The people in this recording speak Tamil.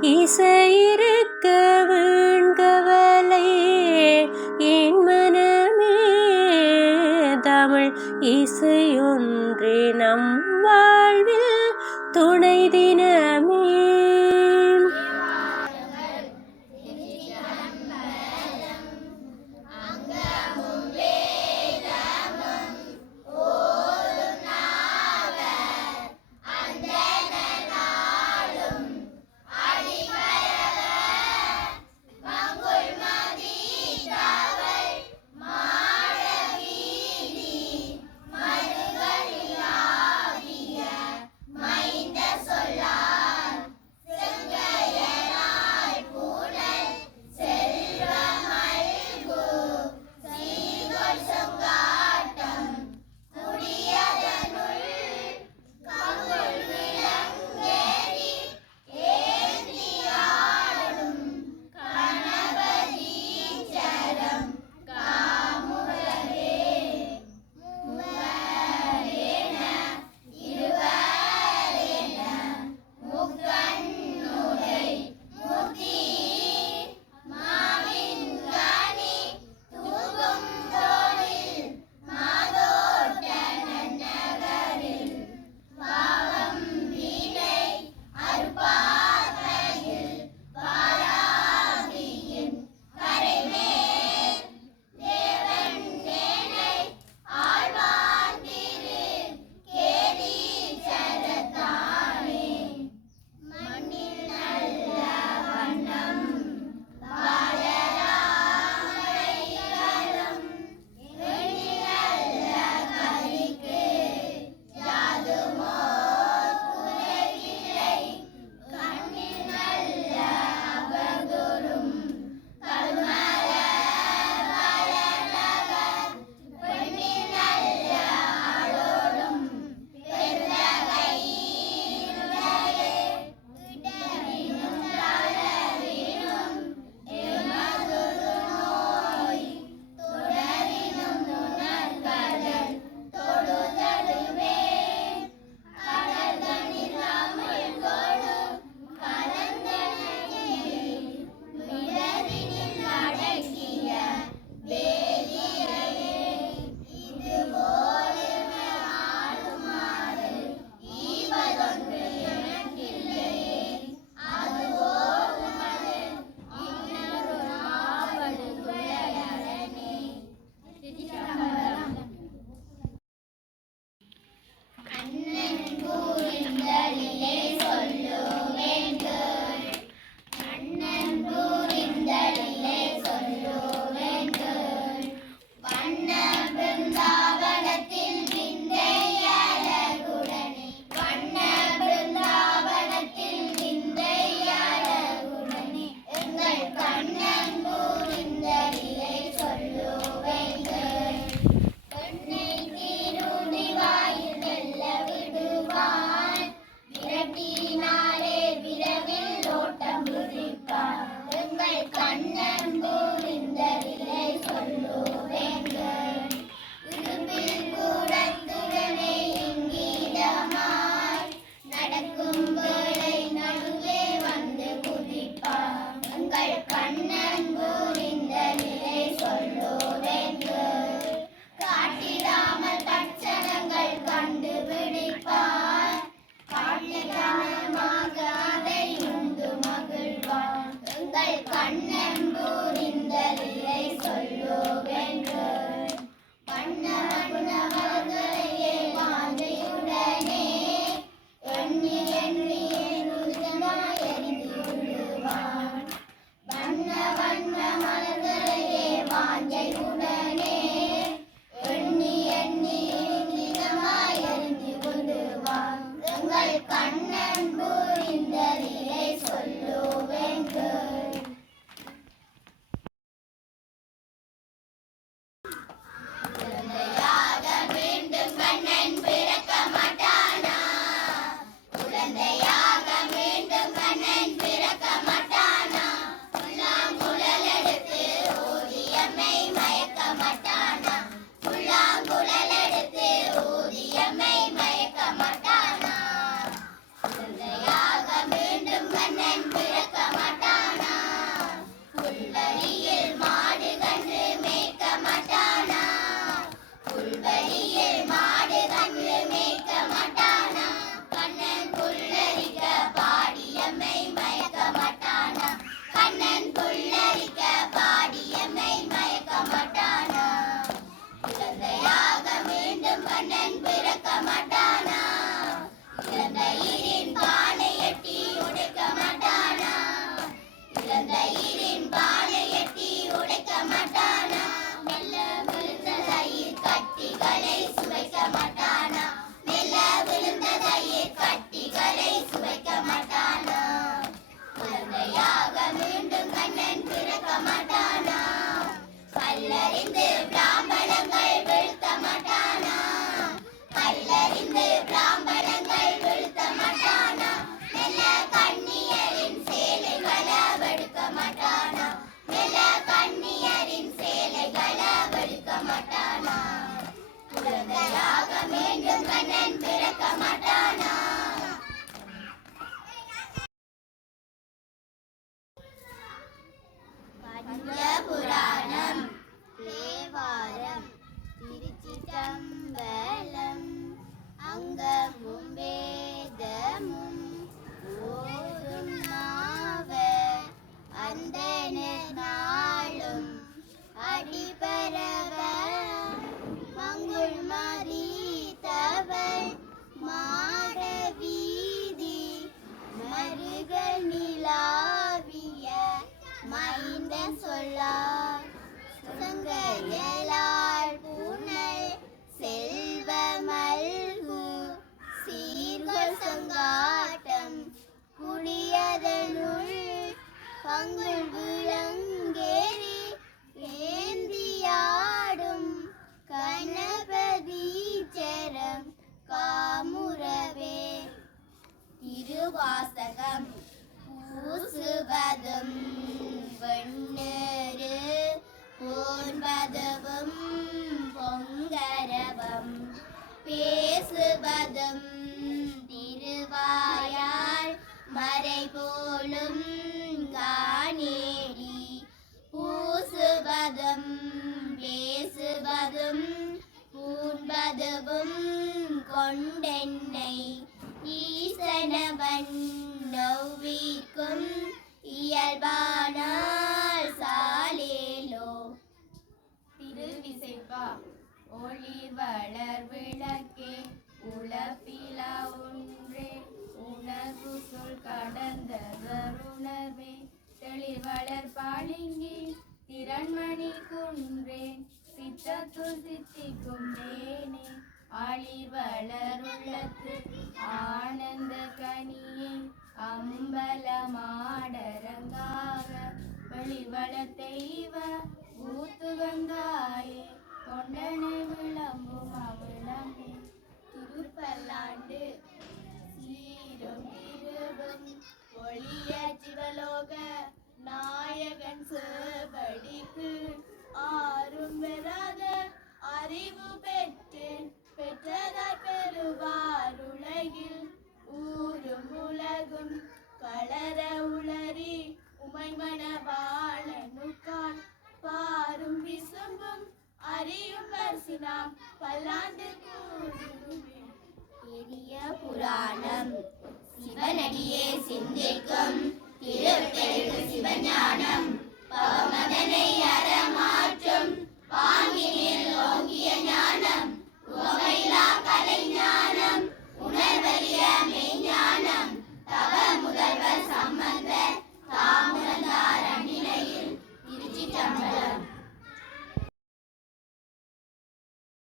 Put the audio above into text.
一岁。en Amar வேதமும் ஓதும் நாவ அந்த நாளும் அடிபரவ. மங்குள் மறித்தவள் மாட வீதி மருகல் நிலாவிய மைந்த சொல்லார். சங்கையலாள் பங்குள் விளங்கேறி ஏந்தியாடும். கணபதி காமுறவே திருவாசகம் பூசுவதும் வெண்ணறு போன்பதவும் பொங்கரவம். பேசுவதும் பூண்பதுவும் கொண்டென்னை ஈசனவன் நோவிக்கும் இயல்பானால் சாலேலோ. திருவிசைப்பா ஒளி வளர் விளக்கே உளப்பிலா ஒன்றே உணர்வு சொல் கடந்த உணர்வே தெளிவளர் பாலிங்கி திறன்மணி குன்றேன் சித்தத்துள் சித்திக்கும் தேனே ஆளி வளருள்ளத்து ஆனந்த கனியே அம்பலமாடரங்காக வெளிவளர் தெய்வ ஊத்துகந்தாயே கொண்டனை விளம்பும் அவிளமே திருப்பல்லாண்டு சீரும் திருடும் ஒளிய சிவலோக அறிவு பெற்றேன் பெற்றதாய் பெறுவார் உலகில். ஊரும் உலகும் கலர உளறி உமைமன வாழனுக்கான் பாரும் விசும்பும் அறியும் பரிசினாம் பல்லாண்டு பெரிய புராணம் சிவனடியே சிந்திக்கும். திருப்பெருக்கு சிவஞானம் பவமதனை அறமாற்றும். பா